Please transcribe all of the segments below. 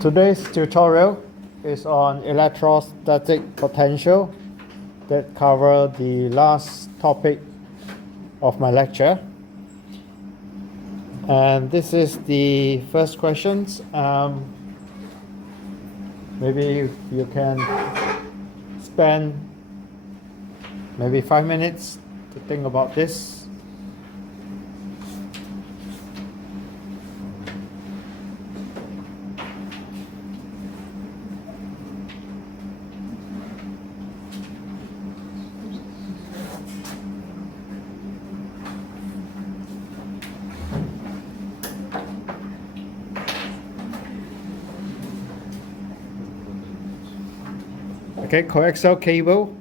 Today's tutorial is on electrostatic potential that cover the last topic of my lecture. And this is the first questions. Maybe you can spend maybe 5 minutes to think about this. Okay, coaxial cable.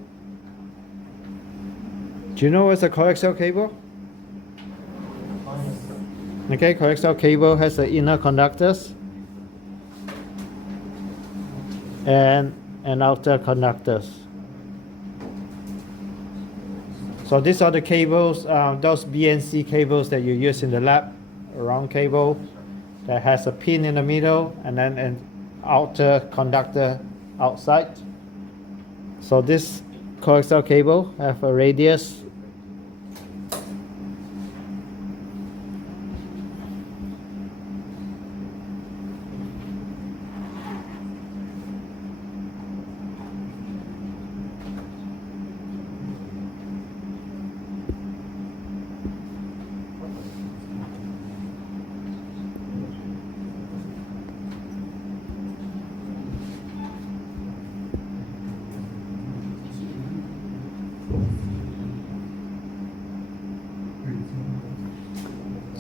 Do you know what's a coaxial cable? Okay, coaxial cable has the inner conductors and outer conductors. So these are the cables, those BNC cables that you use in the lab, a round cable that has a pin in the middle and then an outer conductor outside. So this coaxial cable have a radius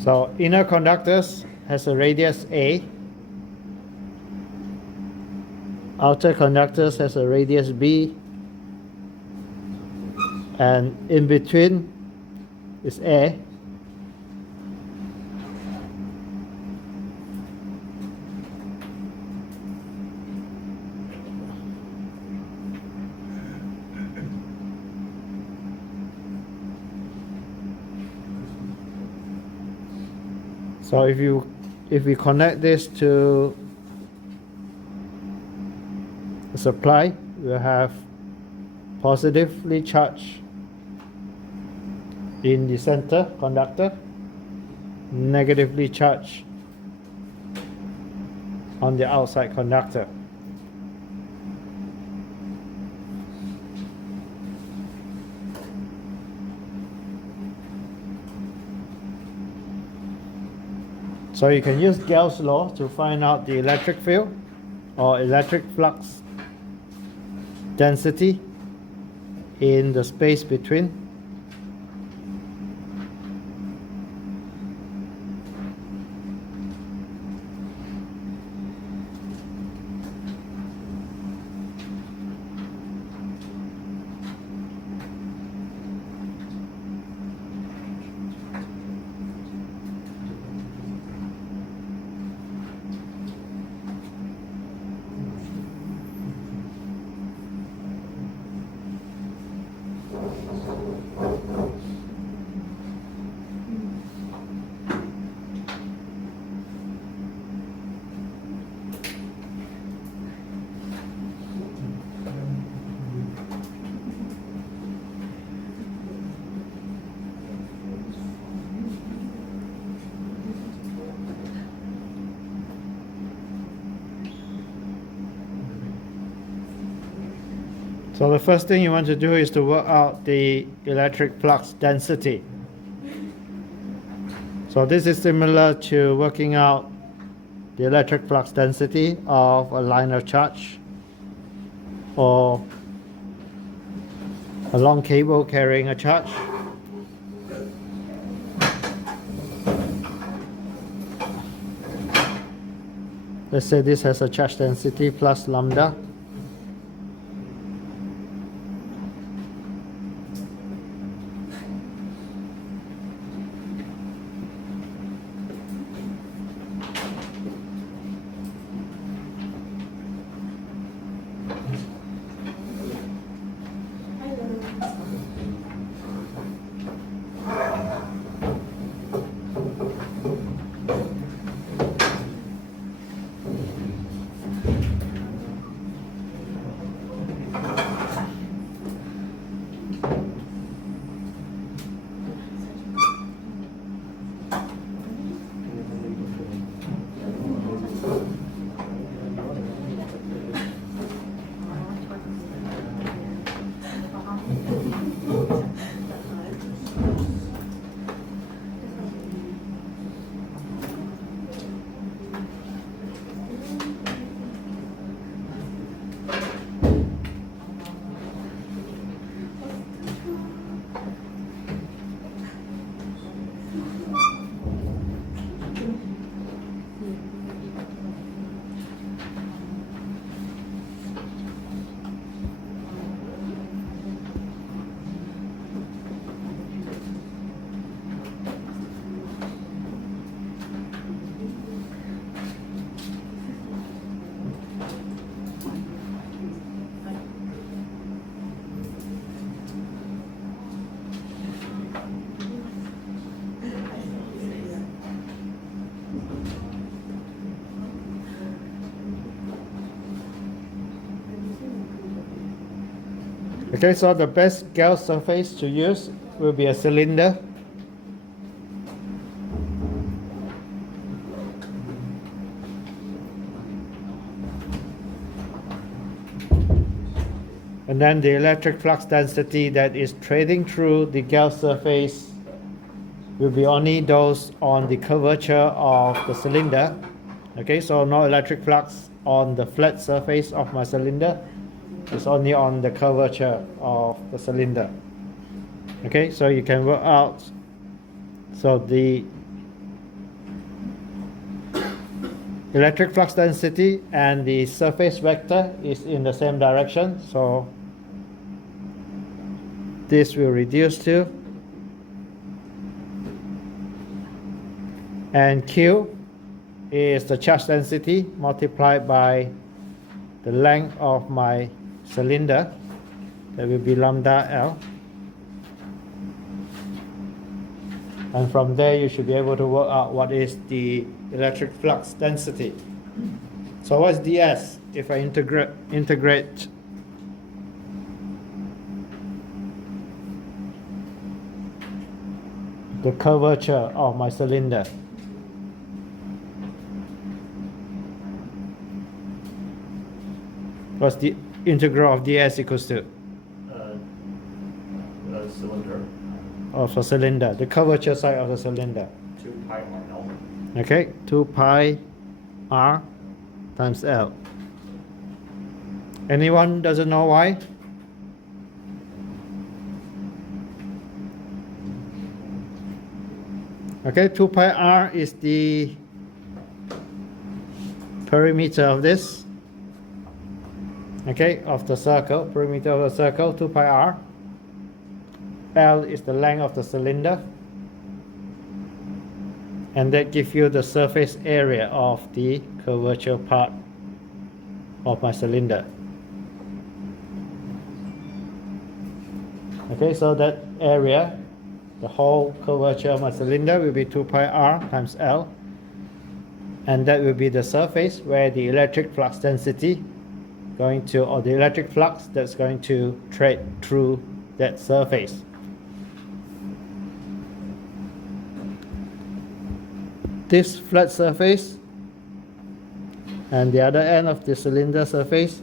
So inner conductors has a radius A. Outer conductors has a radius B. And in between is A. So if we connect this to the supply, we'll have positively charged in the center conductor, negatively charged on the outside conductor. So you can use Gauss' law to find out the electric field or electric flux density in the space between. So the first thing you want to do is to work out the electric flux density. So this is similar to working out the electric flux density of a line of charge or a long cable carrying a charge. Let's say this has a charge density plus lambda. Okay, so the best gauge surface to use will be a cylinder. And then the electric flux density that is trading through the gauge surface will be only those on the curvature of the cylinder. Okay, so no electric flux on the flat surface of my cylinder. It's only on the curvature of the cylinder. Okay, so you can work out. So the electric flux density and the surface vector is in the same direction. So this will reduce to, and Q is the charge density multiplied by the length of my cylinder. That will be lambda L. And from there you should be able to work out what is the electric flux density. So what's ds if I integrate the curvature of my cylinder? What's the integral of ds equals to? Cylinder. Of a cylinder, the curvature side of the cylinder. 2 pi r L. Okay, 2 pi r times L. Anyone doesn't know why? Okay, 2 pi r is the perimeter of this. Okay, of the circle, perimeter of the circle, 2 pi r. L is the length of the cylinder. And that gives you the surface area of the curvature part of my cylinder. Okay, so that area, the whole curvature of my cylinder will be 2 pi r times L. And that will be the surface where the electric flux density going to, or the electric flux that's going to trade through that surface. This flat surface and the other end of the cylinder surface,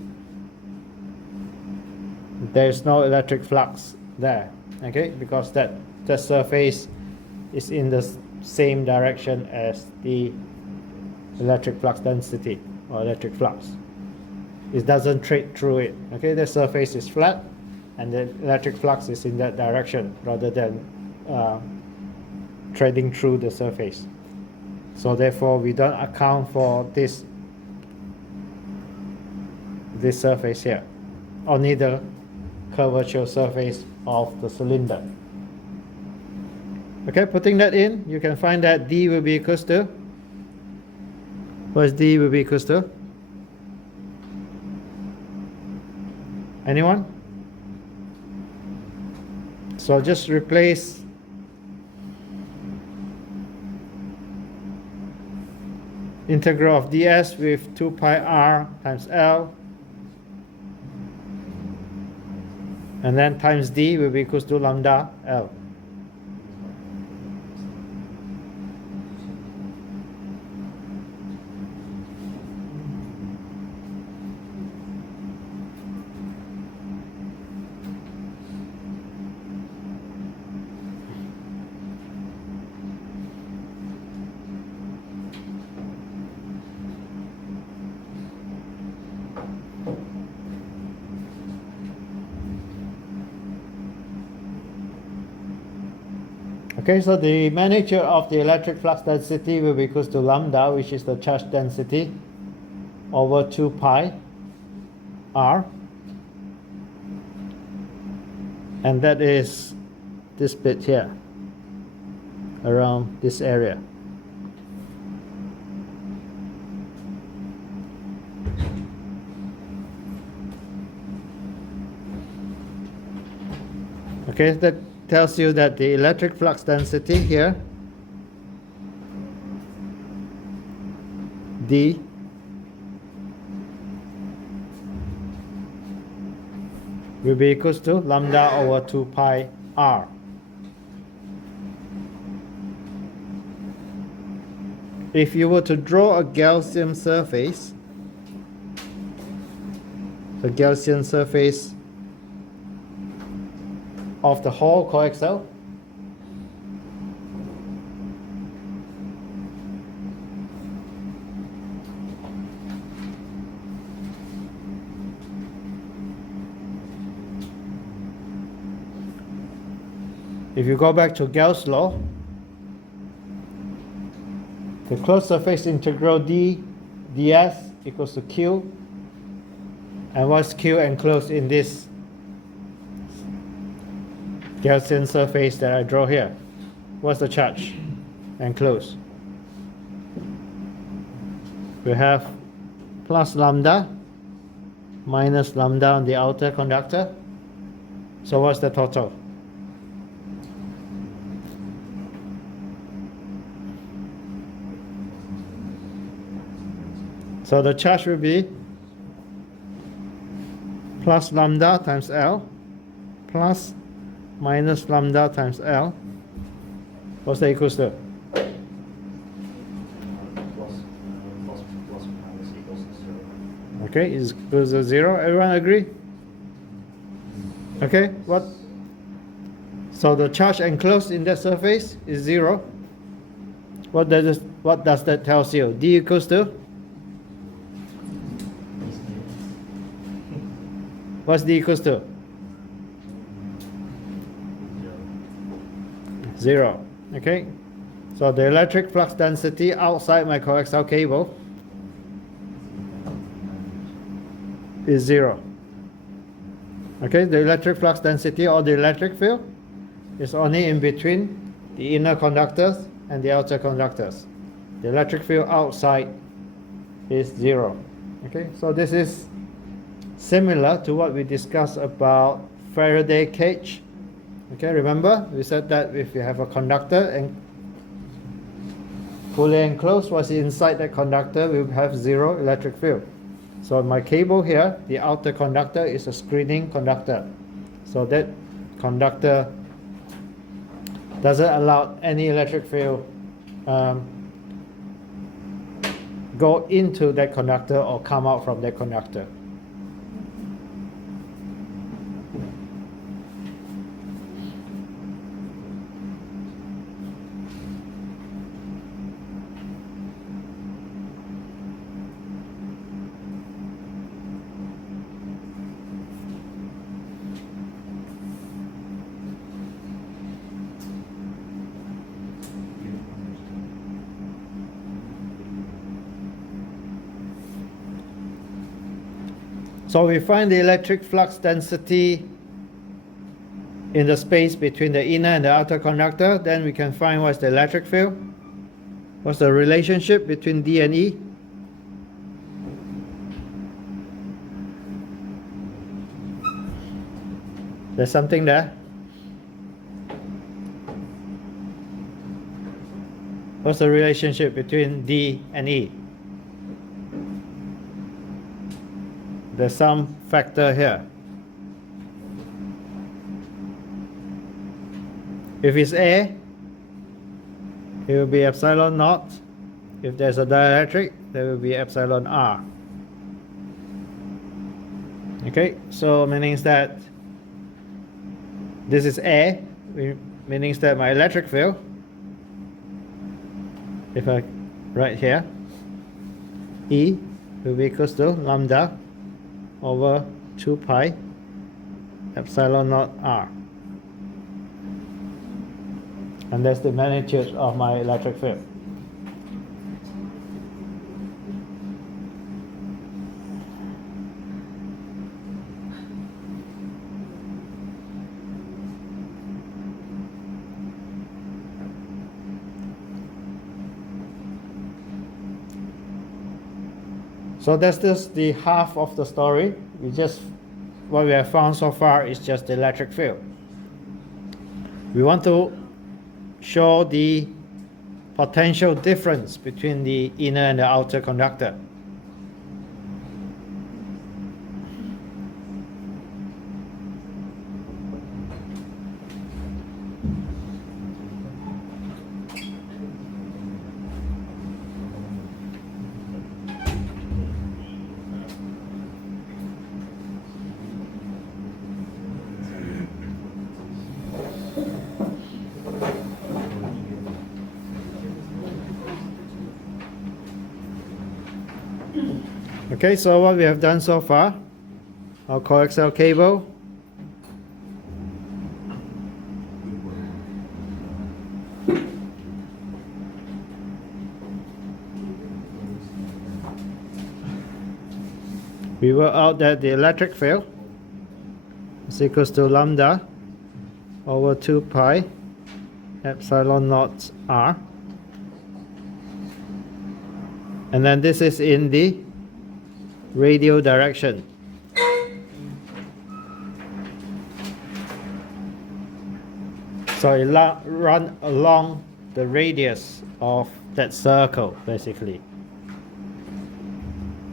there is no electric flux there, okay, because that surface is in the same direction as the electric flux density or electric flux. It doesn't trade through it. Okay, the surface is flat and the electric flux is in that direction rather than trading through the surface. So therefore we don't account for this surface here, only the curvature surface of the cylinder. Okay, putting that in, you can find that D will be equals to, what's D will be equals to? Anyone? So just replace integral of ds with 2 pi r times L, and then times D will be equals to lambda L. Okay, so the magnitude of the electric flux density will be equals to lambda, which is the charge density, over 2 pi r. And that is this bit here, around this area. Okay, that tells you that the electric flux density here, D, will be equals to lambda over 2 pi r. If you were to draw a Gaussian surface, the Gaussian surface of the whole coaxial, if you go back to Gauss law, the closed surface integral d ds equals to q, and what's q enclosed in this Gaussian surface that I draw here? What's the charge enclosed? We have plus lambda minus lambda on the outer conductor. So what's the total? So the charge will be plus lambda times L plus minus lambda times L. What's that equals to? Plus minus equals to 0. Okay, is equals to 0. Everyone agree? Okay, what? So the charge enclosed in that surface is 0. What does that tell you? D equals to? What's D equals to? 0. Okay, so the electric flux density outside my coaxial cable is 0. Okay, the electric flux density or the electric field is only in between the inner conductors and the outer conductors. The electric field outside is 0. Okay, so this is similar to what we discussed about Faraday cage. Okay, remember we said that if you have a conductor and fully enclosed, what's inside that conductor will have 0 electric field. So my cable here, the outer conductor is a screening conductor. So that conductor doesn't allow any electric field go into that conductor or come out from that conductor. So we find the electric flux density in the space between the inner and the outer conductor. Then we can find what's the electric field. What's the relationship between D and E? There's something there. What's the relationship between D and E? There's some factor here. If it's A, it will be epsilon naught. If there's a dielectric, there will be epsilon R. Okay, so meaning that this is A, meaning that my electric field, if I write here, E will be equals to lambda over 2 pi epsilon naught R. And that's the magnitude of my electric field. So that's just the half of the story. What we have found so far is just the electric field. We want to show the potential difference between the inner and the outer conductor. Okay, so what we have done so far, our coaxial cable, we work out that the electric field is equals to lambda over 2 pi epsilon naught r, and then this is in the radial direction. So it run along the radius of that circle, basically.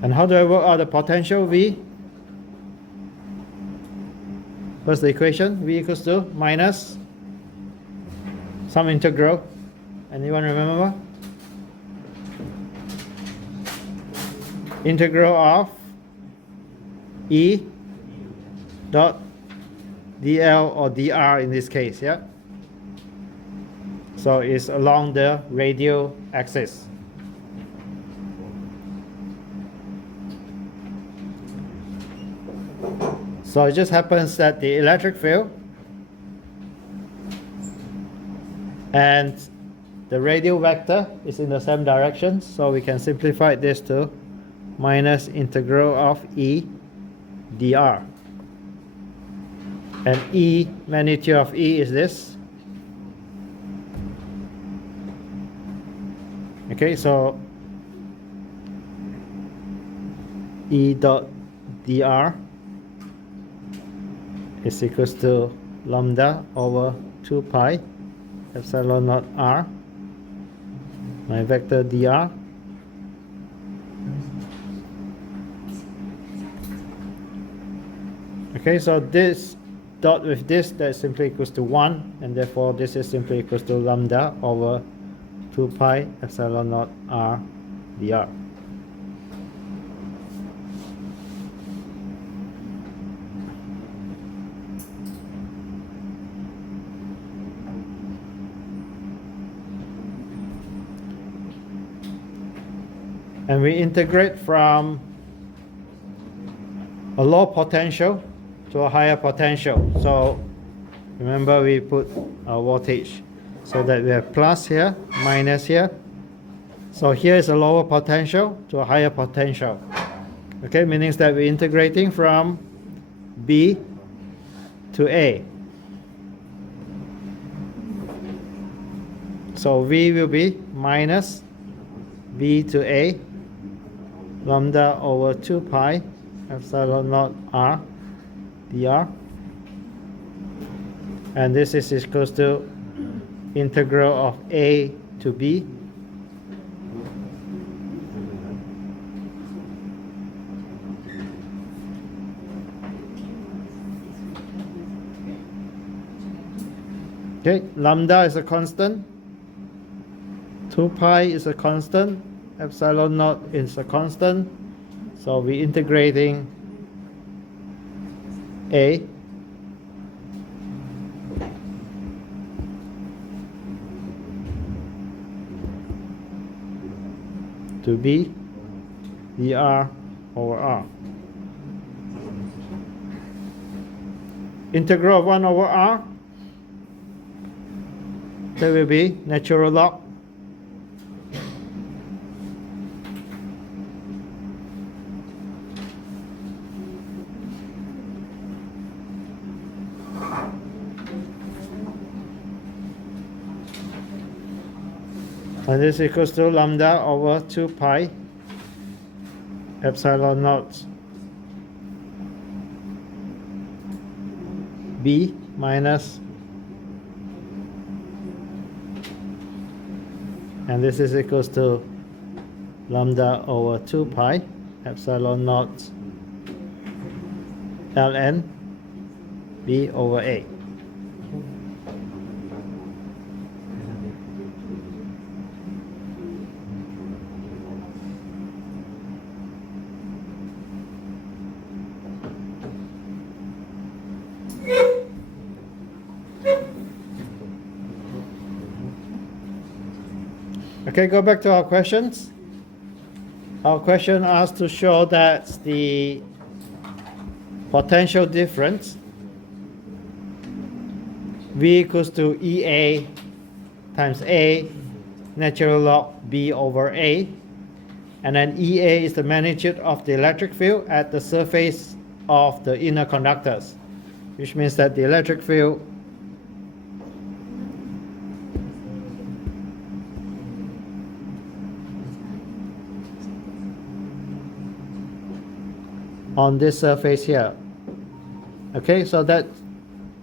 And how do I work out the potential V? What's the equation? V equals to minus some integral. Anyone remember? Integral of E dot dl or dr in this case, yeah? So it's along the radial axis. So it just happens that the electric field and the radial vector is in the same direction, so we can simplify this to minus integral of E dr. And E, magnitude of E is this. Okay, so E dot dr is equals to lambda over 2 pi epsilon naught r, my vector dr, okay, so this dot with this, that simply equals to 1, and therefore this is simply equals to lambda over 2 pi epsilon naught r dr. And we integrate from a low potential to a higher potential. So remember, we put our voltage so that we have plus here, minus here. So here is a lower potential to a higher potential. Okay, meaning that we're integrating from B to A. So V will be minus B to A lambda over 2 pi epsilon naught r dr, and this is equals to integral of A to B okay. Lambda is a constant, 2 pi is a constant, epsilon naught is a constant, so we're integrating A to B dr over r. Integral of 1 over r, that will be natural log and this equals to lambda over 2 pi epsilon naught B minus, and this is equals to lambda over 2 pi epsilon naught ln B over A. Okay, go back to our questions. Our question asks to show that the potential difference V equals to EA times A natural log B over A, and then EA is the magnitude of the electric field at the surface of the inner conductors, which means that the electric field on this surface here. Okay, so that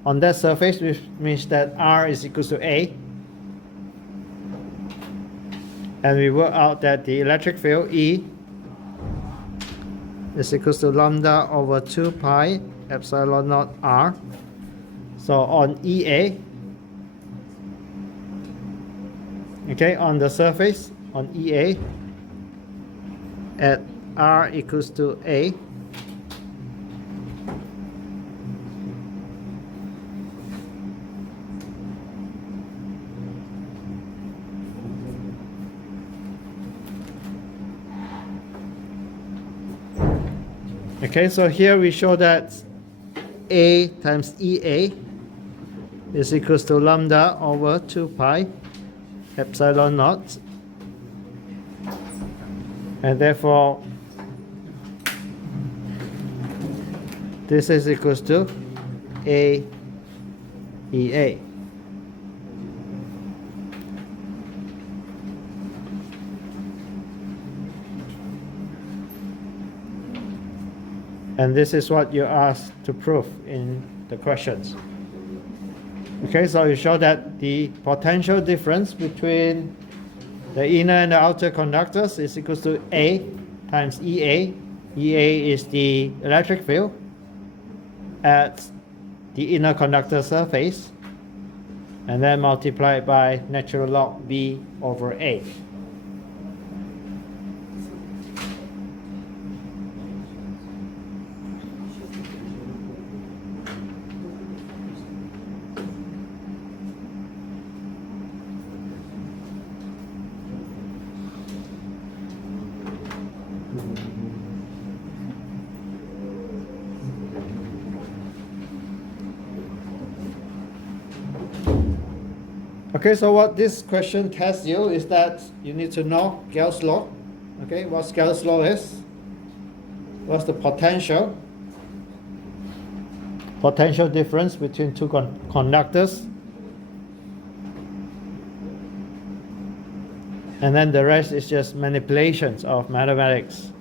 on that surface, which means that R is equal to A, and we work out that the electric field E is equal to lambda over 2 pi epsilon naught R. So on EA, okay, on the surface, on EA, at R equals to A, okay, so here we show that A times EA is equals to lambda over 2 pi epsilon naught, and therefore this is equals to A EA. And this is what you're asked to prove in the questions. Okay, so you show that the potential difference between the inner and the outer conductors is equal to A times EA. EA is the electric field at the inner conductor surface, and then multiplied by natural log B over A. Okay, so what this question tests you is that you need to know Gauss law. Okay, what Gauss law is? What's the potential difference between two conductors? And then the rest is just manipulations of mathematics.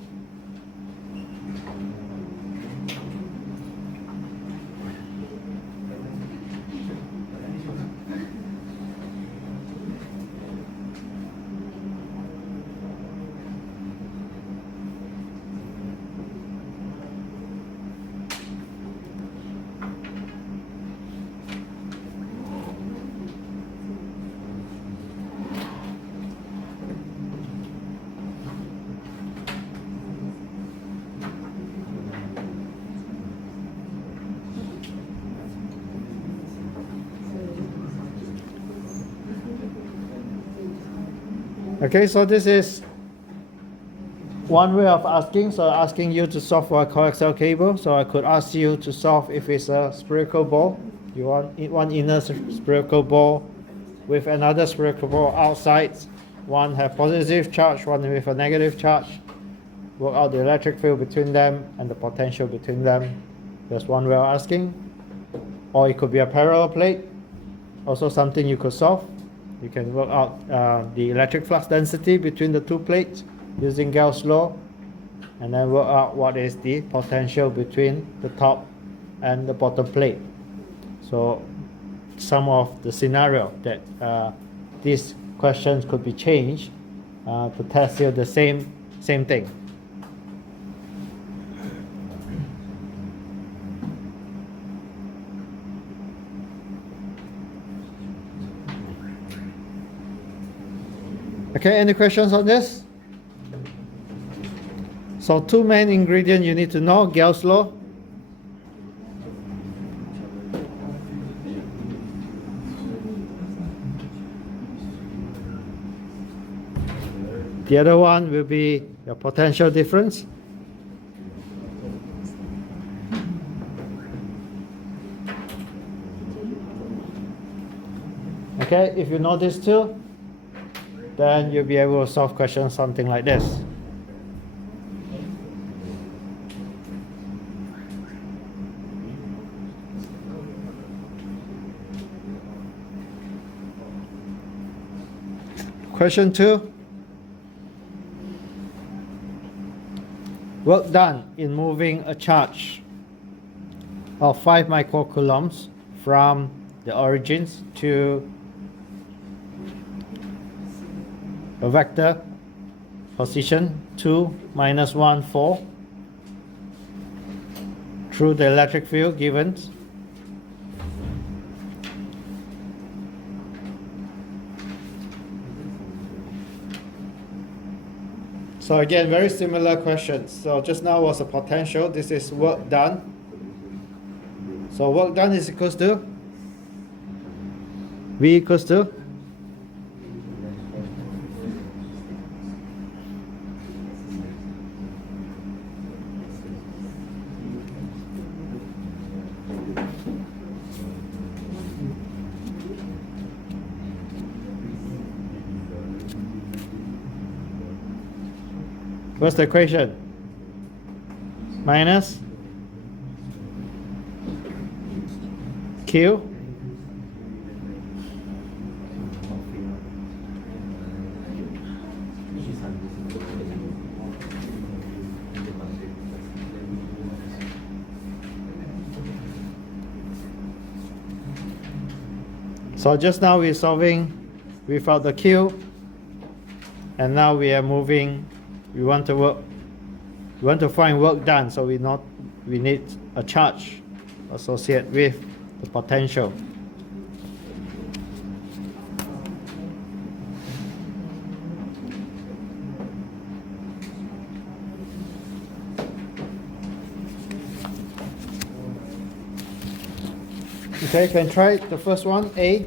Okay, so this is one way of asking. So asking you to solve for a coaxial cable. So I could ask you to solve if it's a spherical ball. You want one inner spherical ball with another spherical ball outside. One have positive charge, one with a negative charge. Work out the electric field between them and the potential between them. That's one way of asking. Or it could be a parallel plate. Also something you could solve. You can work out the electric flux density between the two plates using Gauss law, and then work out what is the potential between the top and the bottom plate. So some of the scenario that these questions could be changed to test you the same thing. Okay, any questions on this? So two main ingredients you need to know: Gauss law The other one will be your potential difference. Okay, if you know this too, then you'll be able to solve questions something like this. Question 2. Work done in moving a charge of 5 microcoulombs from the origins to a vector position 2, -1, 4 through the electric field given. So again, very similar questions. So just now was a potential. This is work done. So work done is equals to V equals to what's the equation? Minus Q so just now we're solving without the Q, and now we are moving. We want to find work done, so we need a charge associated with the potential. Okay, can try the first one, A.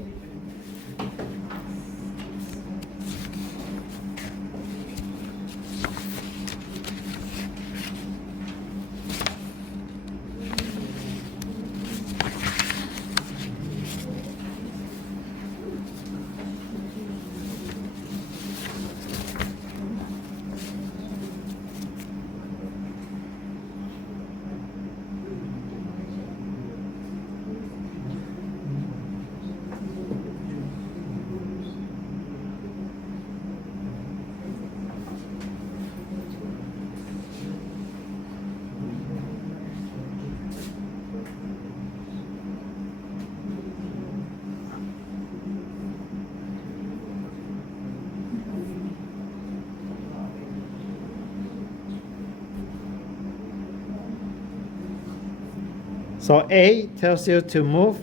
So A tells you to move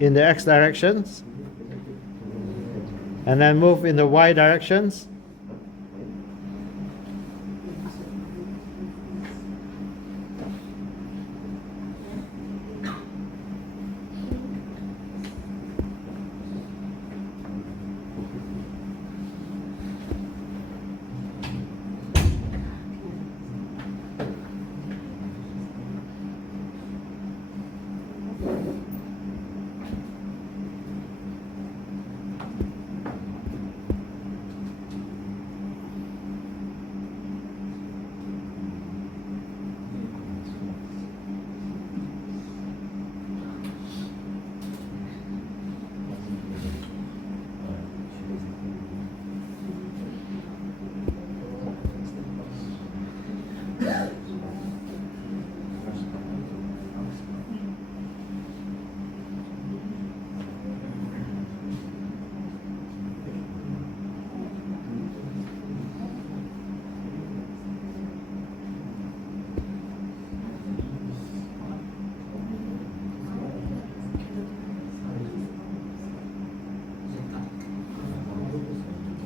in the X directions, and then move in the Y directions.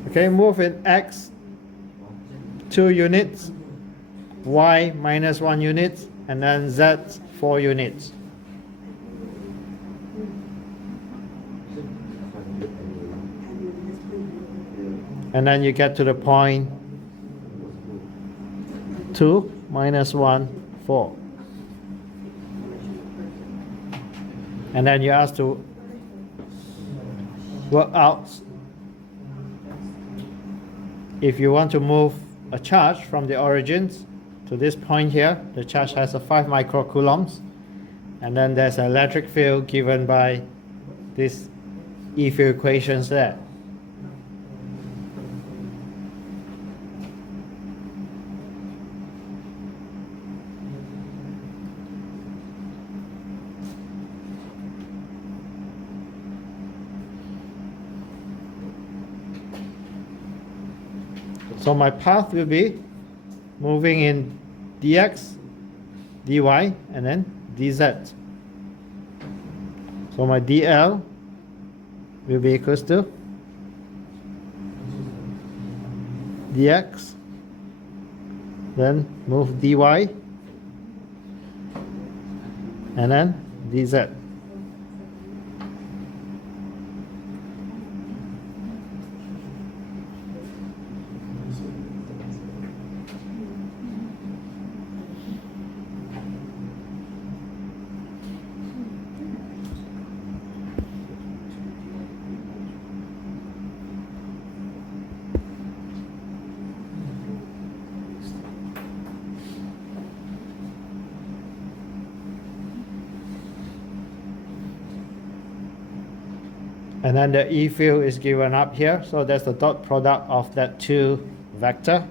Okay, move in X 2 units, Y -1 unit, and then Z 4 units. And then you get to the point 2 minus 1, 4. And then you ask to work out if you want to move a charge from the origins to this point here. The charge has a 5 microcoulombs, and then there's an electric field given by these E field equations there. So my path will be moving in dx, dy, and then dz. So my dl will be equals to dx, then move dy, and then dz. And then the E field is given up here, so that's the dot product of that two vector.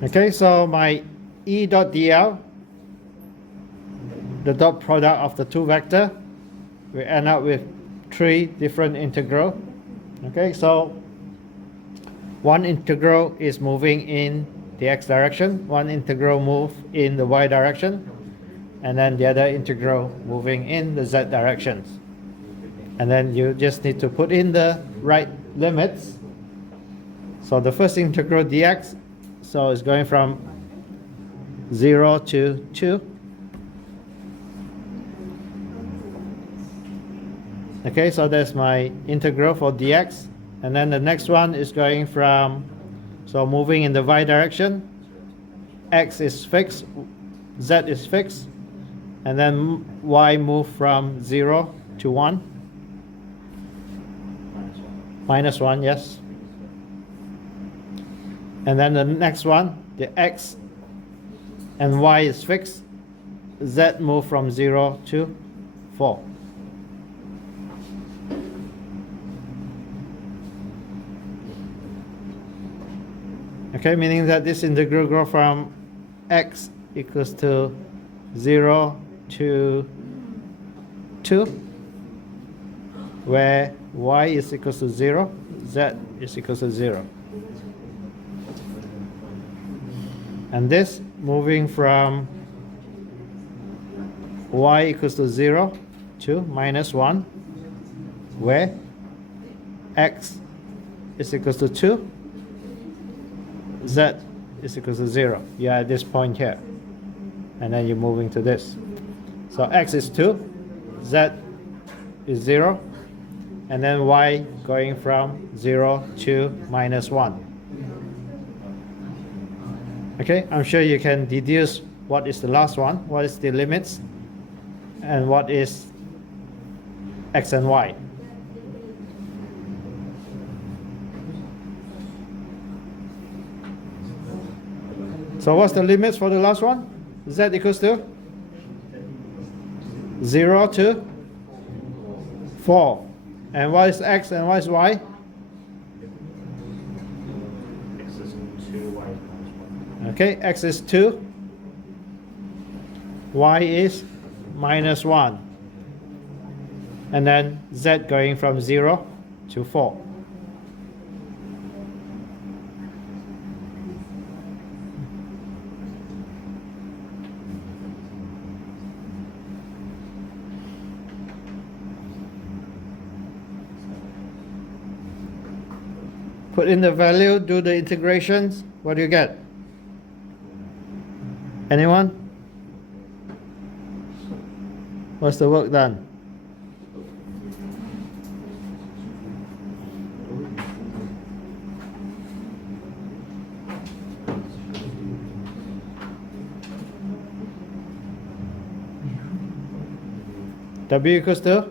Okay, so my E dot dl, the dot product of the two vector, we end up with 3 different integral. Okay, so one integral is moving in the x direction, one integral move in the y direction, and then the other integral moving in the z directions. And then you just need to put in the right limits. So the first integral dx, so it's going from 0 to 2. Okay, so that's my integral for dx. And then the next one is going from, so moving in the y direction. X is fixed, z is fixed. And then y move from 0 to 1. Minus 1, yes. And then the next one, the x and y is fixed. Z move from 0 to 4. Okay, meaning that this integral go from x equals to 0 to 2, where y is equals to 0, z is equals to 0. And this moving from y equals to 0 to minus 1, where x is equals to 2, z is equals to 0. You are at this point here. And then you're moving to this. So x is 2, z is 0, and then y going from 0 to minus 1. Okay, I'm sure you can deduce what is the last one, what is the limits, and what is x and y. So what's the limits for the last one? Z equals to 0 to 4. And what is x and what is y? X is 2, y is minus 1. Okay, x is 2, y is minus 1. And then z going from 0 to 4. Put in the value, do the integrations. What do you get? Anyone? What's the work done? W equals to?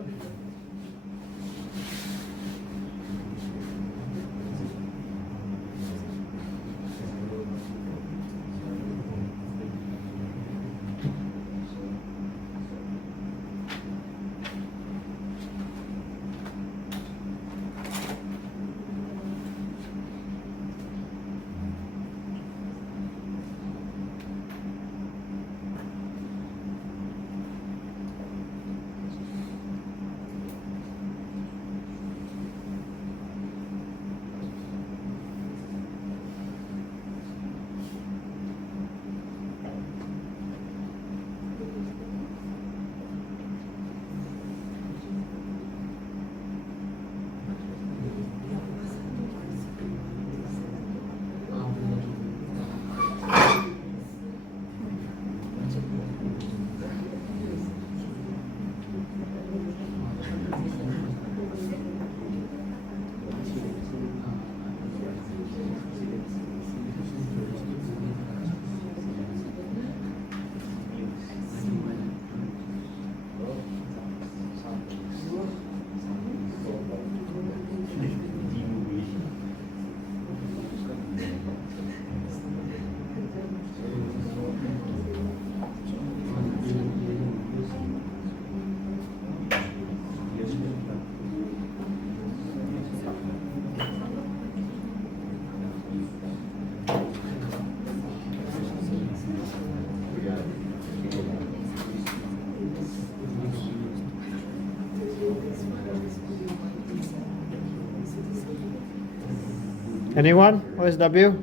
Anyone? What is W?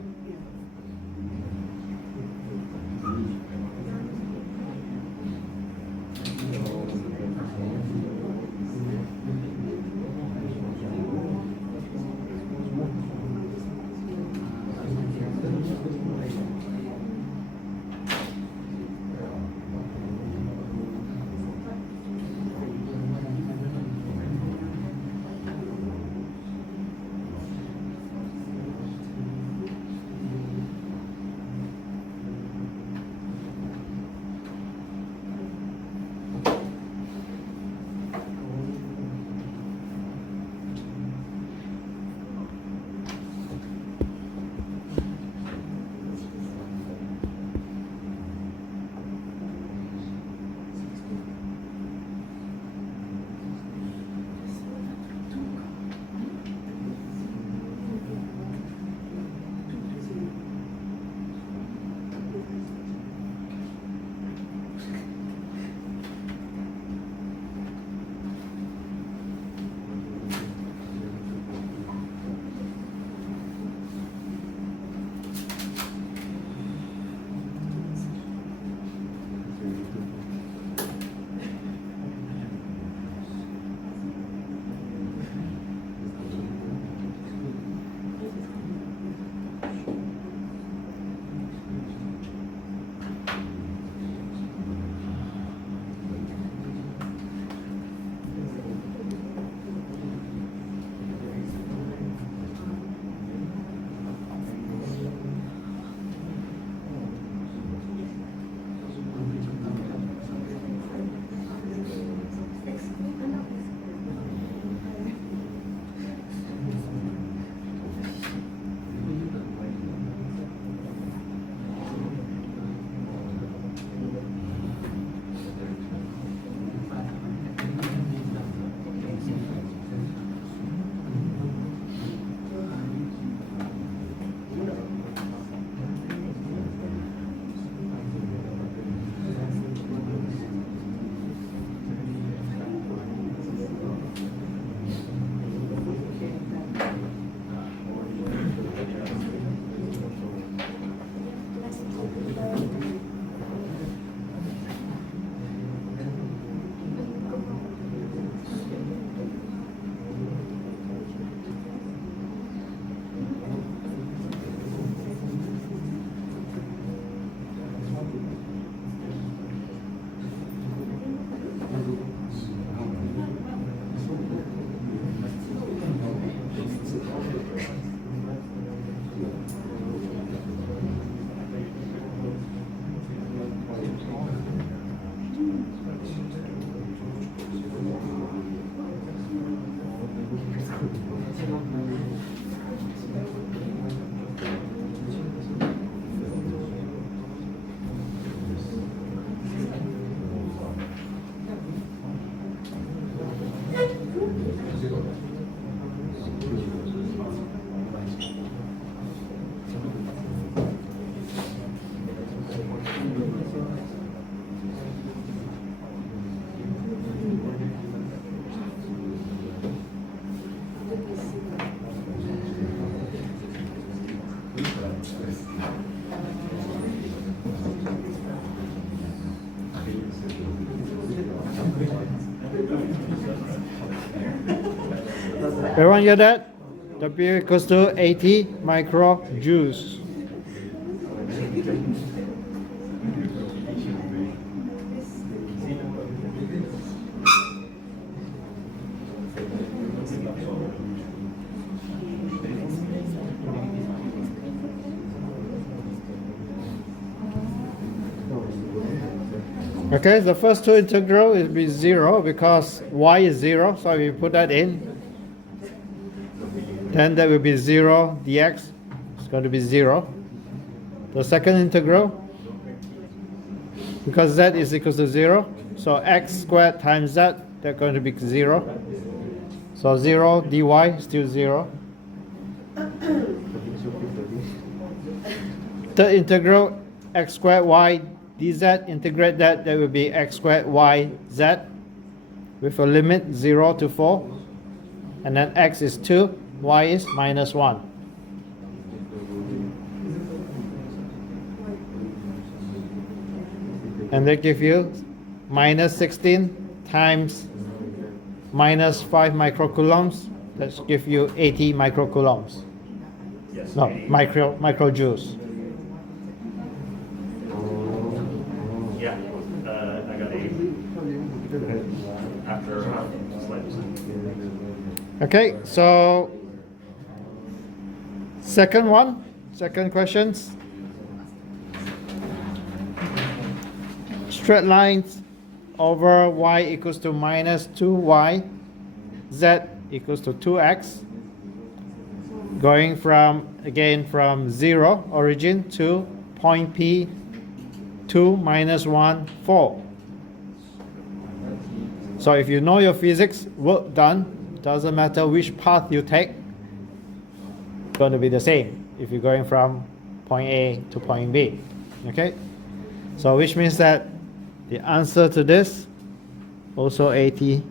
Everyone hear that? W equals to 80 microjoules. Okay, the first two integral will be 0 because y is 0, so we put that in. Then that will be 0 dx. It's going to be 0. The second integral, because z is equal to 0, so x squared times z, they're going to be 0. So 0 dy is still 0. Third integral, x squared y dz, integrate that, that will be x squared y z with a limit 0 to 4. And then x is 2, y is minus 1. And they give you minus 16 times minus 5 microcoulombs. That gives you 80 microcoulombs. Yes. No, microjoules. Yeah, I got 8 after slight percent. Okay, so second questions. Straight lines over y equals to minus 2y, z equals to 2x, going from 0 origin to point P 2 minus 1, 4. So if you know your physics, work done, doesn't matter which path you take, it's going to be the same if you're going from point A to point B. Okay? So which means that the answer to this also 80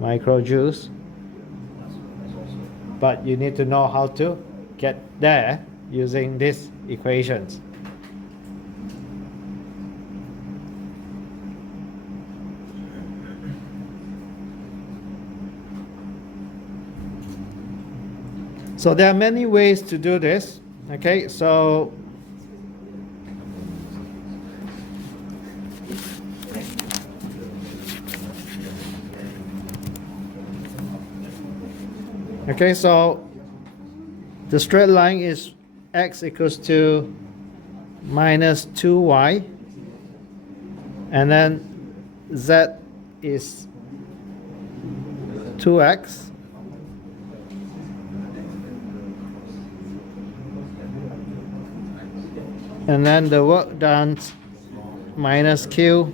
microjoules, but you need to know how to get there using these equations. So there are many ways to do this. Okay, so the straight line is x equals to minus 2y, and then z is 2x. And then the work done minus q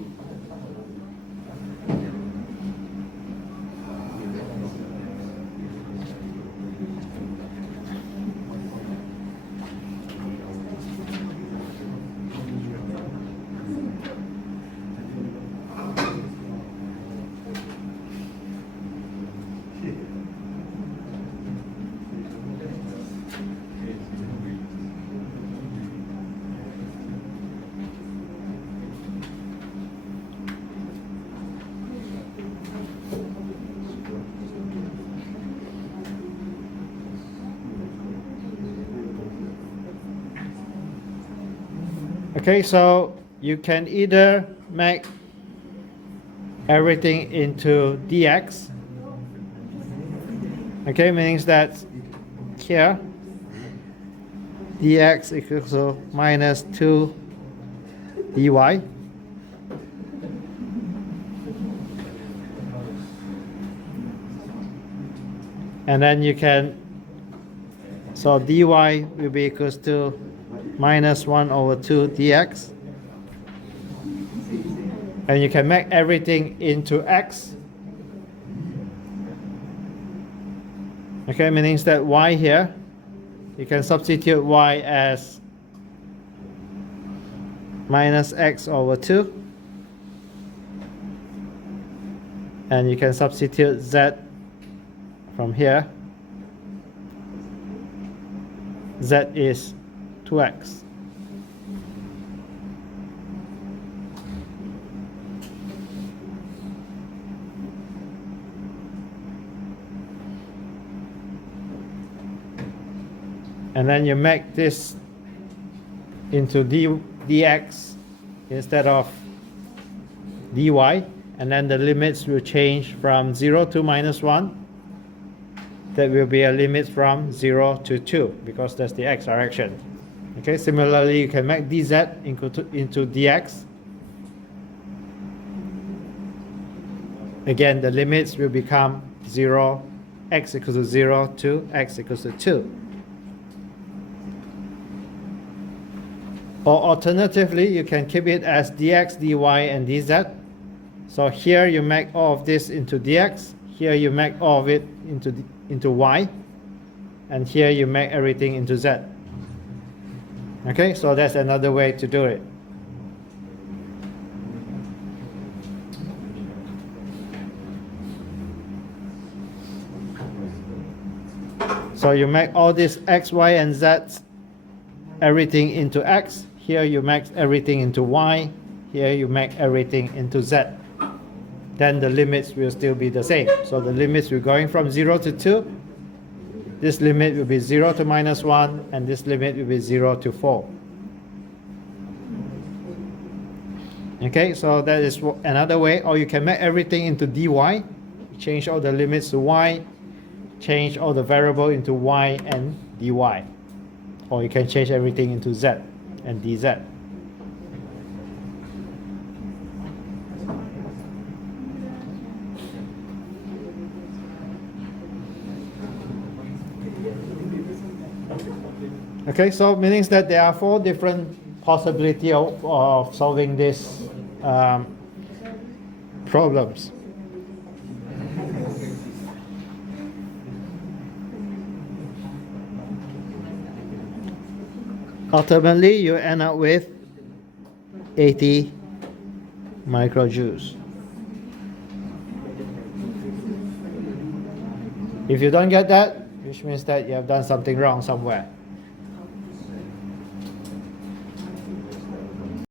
Okay, so you can either make everything into dx, okay, meaning that here dx equals to minus 2 dy, and then you can, so dy will be equals to minus 1 over 2 dx, and you can make everything into x, okay, meaning that y here, you can substitute y as minus x over 2, and you can substitute z from here, z is 2x. and then you make this into dx instead of dy, and then the limits will change from 0 to -1. That will be a limit from 0 to 2 because that's the x direction. Okay, similarly you can make dz into dx. Again, the limits will become 0, x equals to 0 to x equals to 2. Or alternatively, you can keep it as dx, dy, and dz. So here you make all of this into dx, here you make all of it into y, and here you make everything into z. Okay, so that's another way to do it. So you make all this x, y, and z, everything into x. Here you make everything into y. Here you make everything into z. Then the limits will still be the same. So the limits will going from 0 to 2. This limit will be 0 to -1, and this limit will be 0 to 4. Okay, so that is another way. Or you can make everything into dy. Change all the limits to y. Change all the variable into y and dy. Or you can change everything into z and dz. Okay, so meaning that there are 4 different possibilities of solving these problems. Ultimately, you end up with 80 microjoules. If you don't get that, which means that you have done something wrong somewhere.